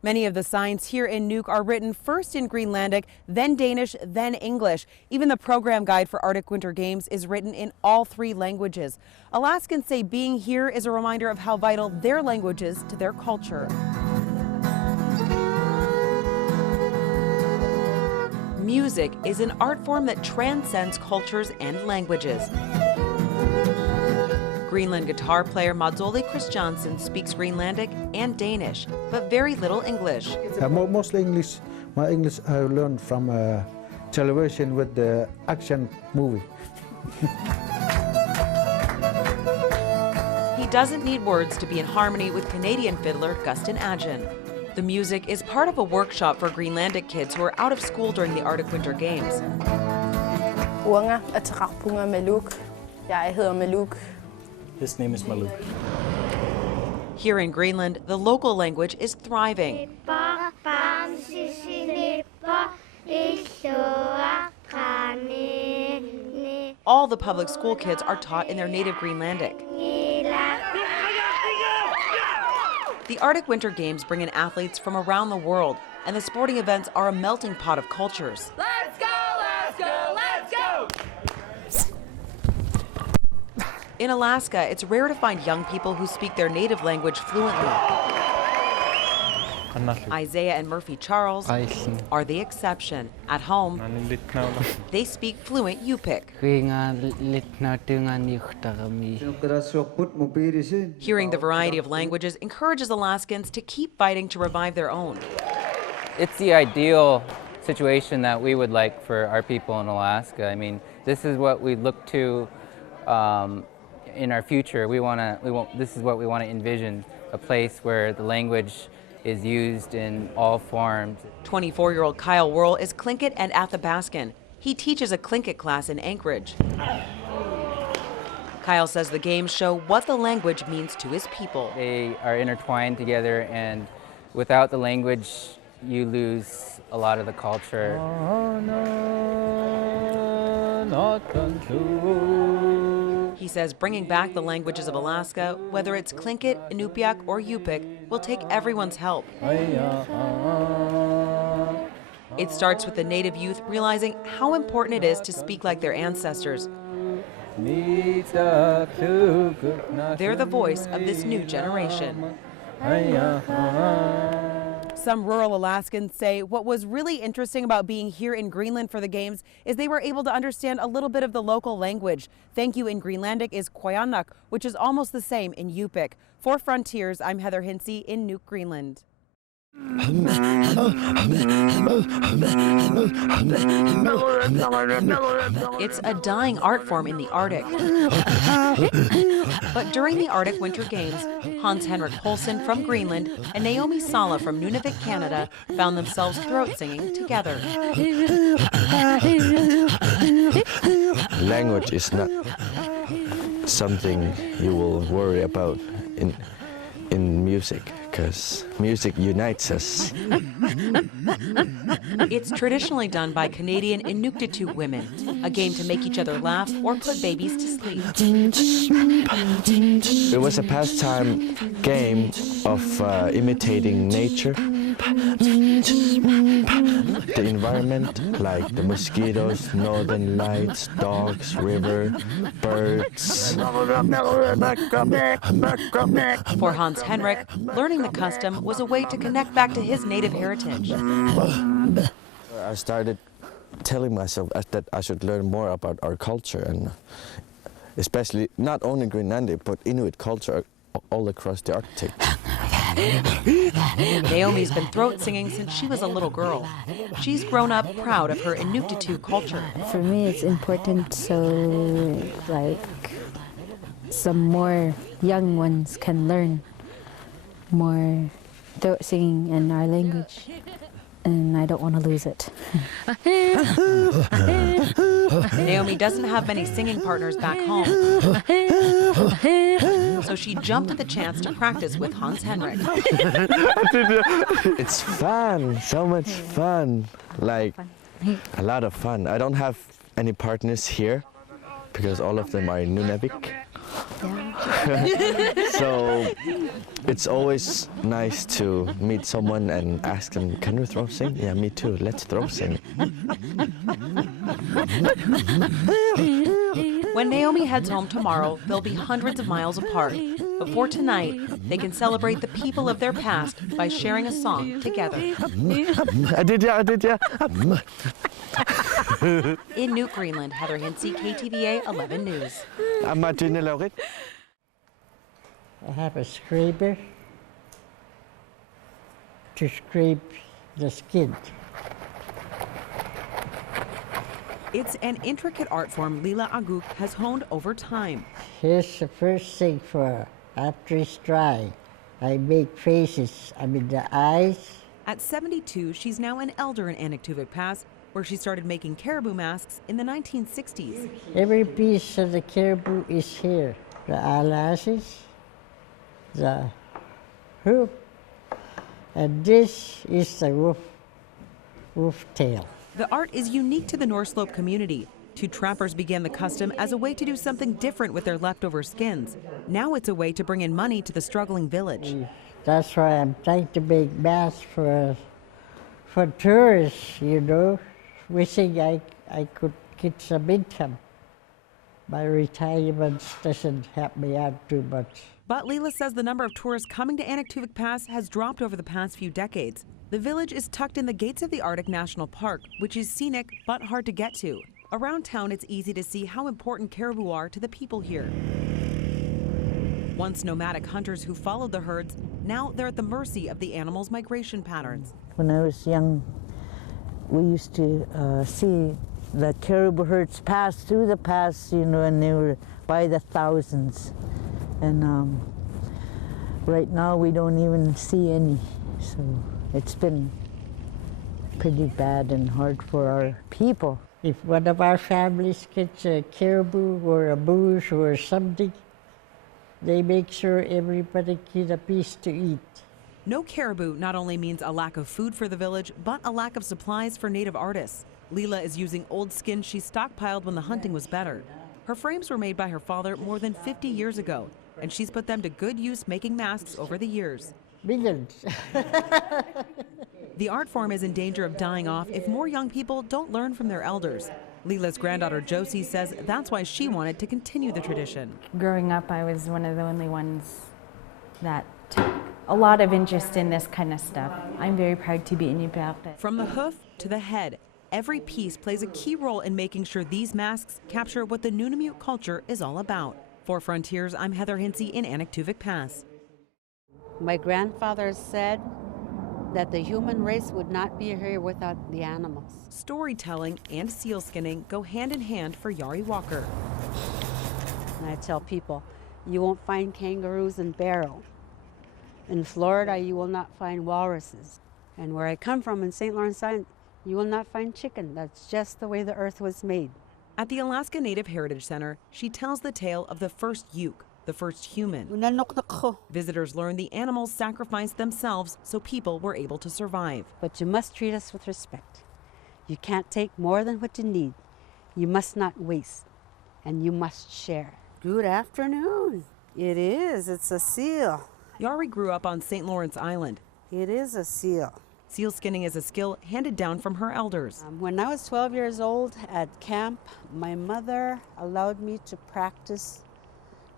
Many of the signs here in Nuuk are written first in Greenlandic, then Danish, then English. Even the program guide for Arctic Winter Games is written in all 3 languages. Alaskans say being here is a reminder of how vital their language is to their culture. Music is an art form that transcends cultures and languages. Greenland guitar player Madsoli Christiansen speaks Greenlandic and Danish, but very little English. Mostly English. My English I learned from television with the action movie. He doesn't need words to be in harmony with Canadian fiddler Gustin Adjen. The music is part of a workshop for Greenlandic kids who are out of school during the Arctic Winter Games. His name is Maluk. Here in Greenland, the local language is thriving. All the public school kids are taught in their native Greenlandic. The Arctic Winter Games bring in athletes from around the world, and the sporting events are a melting pot of cultures. Let's go, let's go, let's go! In Alaska, it's rare to find young people who speak their native language fluently. Isaiah and Murphy Charles are the exception. At home, they speak fluent Yupik. Hearing the variety of languages encourages Alaskans to keep fighting to revive their own. It's the ideal situation that we would like for our people in Alaska. I mean, this is what we look to in our future. This is what we want to envision, a place where the language is used in all forms. 24-year-old Kyle Whirl is Tlingit and Athabaskan. He teaches a Tlingit class in Anchorage. Kyle says the games show what the language means to his people. They are intertwined together, and without the language, you lose a lot of the culture. He says bringing back the languages of Alaska, whether it's Tlingit, Inupiaq, or Yupik, will take everyone's help. It starts with the native youth realizing how important it is to speak like their ancestors. They're the voice of this new generation. Some rural Alaskans say what was really interesting about being here in Greenland for the Games is they were able to understand a little bit of the local language. Thank you in Greenlandic is Koyanak, which is almost the same in Yupik. For Frontiers, I'm Heather Hintze in Nuuk, Greenland. It's a dying art form in the Arctic. But during the Arctic Winter Games, Hans Henrik Poulsen from Greenland and Naomi Sala from Nunavut, Canada, found themselves throat singing together. Language is not something you will worry about in music, because music unites us. It's traditionally done by Canadian Inuktitut women, a game to make each other laugh or put babies to sleep. It was a pastime game of imitating nature, the environment, like the mosquitoes, northern lights, dogs, river, birds. For Hans Henrik, learning the custom was a way to connect back to his native heritage. I started telling myself that I should learn more about our culture, and especially not only Greenlandic but Inuit culture all across the Arctic. Naomi's been throat singing since she was a little girl. She's grown up proud of her Inuktitut culture. For me, it's important so, like, some more young ones can learn more throat singing in our language, and I don't want to lose it. Naomi doesn't have many singing partners back home, so she jumped at the chance to practice with Hans Henrik. It's fun, so much fun, like a lot of fun. I don't have any partners here because all of them are in Nunavik. So it's always nice to meet someone and ask them, can you throw sing? Yeah, me too. Let's throw sing. When Naomi heads home tomorrow, they'll be hundreds of miles apart. But for tonight, they can celebrate the people of their past by sharing a song together. In Nuuk, Greenland, Heather Hintze, KTVA 11 News. I have a scraper to scrape the skin. It's an intricate art form Lila Aguk has honed over time. Here's the first thing for after it's dry. I make faces, the eyes. At 72, she's now an elder in Anaktuvuk Pass, where she started making caribou masks in the 1960s. Every piece of the caribou is here. The eyelashes, the hoop, and this is the wolf tail. The art is unique to the North Slope community. Two trappers began the custom as a way to do something different with their leftover skins. Now it's a way to bring in money to the struggling village. That's why I'm trying to make masks for tourists, wishing I could get some income. My retirement doesn't help me out too much. But Leela says the number of tourists coming to Anaktuvuk Pass has dropped over the past few decades. The village is tucked in the gates of the Arctic National Park, which is scenic but hard to get to. Around town, it's easy to see how important caribou are to the people here. Once nomadic hunters who followed the herds, now they're at the mercy of the animals' migration patterns. When I was young, we used to see the caribou herds pass through the pass, and they were by the thousands. And right now we don't even see any. So it's been pretty bad and hard for our people. If one of our families gets a caribou or a moose or something, they make sure everybody gets a piece to eat. No caribou not only means a lack of food for the village, but a lack of supplies for native artists. Leela is using old skins she stockpiled when the hunting was better. Her frames were made by her father more than 50 years ago, and she's put them to good use making masks over the years. Millions. The art form is in danger of dying off if more young people don't learn from their elders. Leela's granddaughter Josie says that's why she wanted to continue the tradition. Growing up, I was one of the only ones that took a lot of interest in this kind of stuff. I'm very proud to be Inupiaq. From the hoof to the head, every piece plays a key role in making sure these masks capture what the Nunavut culture is all about. For Frontiers, I'm Heather Hintze in Anaktuvuk Pass. My grandfather said that the human race would not be here without the animals. Storytelling and seal skinning go hand in hand for Yari Walker. And I tell people, you won't find kangaroos in Barrow. In Florida, you will not find walruses. And where I come from in St. Lawrence Island, you will not find chicken. That's just the way the earth was made. At the Alaska Native Heritage Center, she tells the tale of the first Ute, the first human. Visitors learn the animals sacrificed themselves so people were able to survive. But you must treat us with respect. You can't take more than what you need. You must not waste, and you must share. Good afternoon. It is. It's a seal. Yari grew up on St. Lawrence Island. It is a seal. Seal skinning is a skill handed down from her elders. When I was 12 years old at camp, my mother allowed me to practice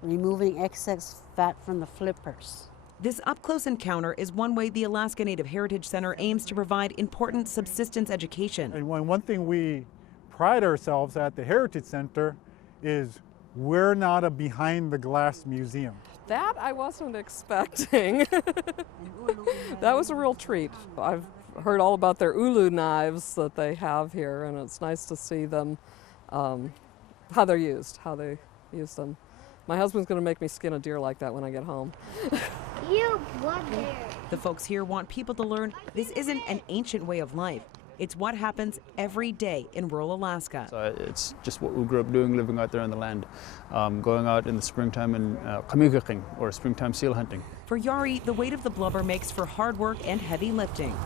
removing excess fat from the flippers. This up-close encounter is one way the Alaska Native Heritage Center aims to provide important subsistence education. And one thing we pride ourselves at the Heritage Center is we're not a behind-the-glass museum. That I wasn't expecting. That was a real treat. I've heard all about their ulu knives that they have here, and it's nice to see them, how they're used, how they use them. My husband's going to make me skin a deer like that when I get home. You blood bear. The folks here want people to learn this isn't an ancient way of life. It's what happens every day in rural Alaska. So it's just what we grew up doing, living out there on the land, going out in the springtime and kamukking, or springtime seal hunting. For Yari, the weight of the blubber makes for hard work and heavy lifting.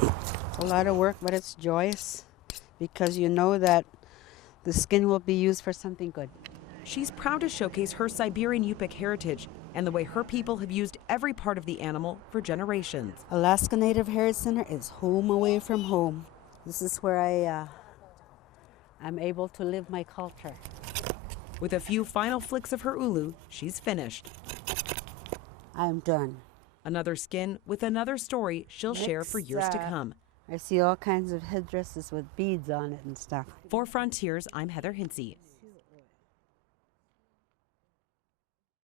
It's a lot of work, but it's joyous because you know that the skin will be used for something good. She's proud to showcase her Siberian Yupik heritage and the way her people have used every part of the animal for generations. Alaska Native Heritage Center is home away from home. This is where I'm able to live my culture. With a few final flicks of her ulu, she's finished. I'm done. Another skin with another story she'll share for years to come. I see all kinds of headdresses with beads on it and stuff. For Frontiers, I'm Heather Hintze.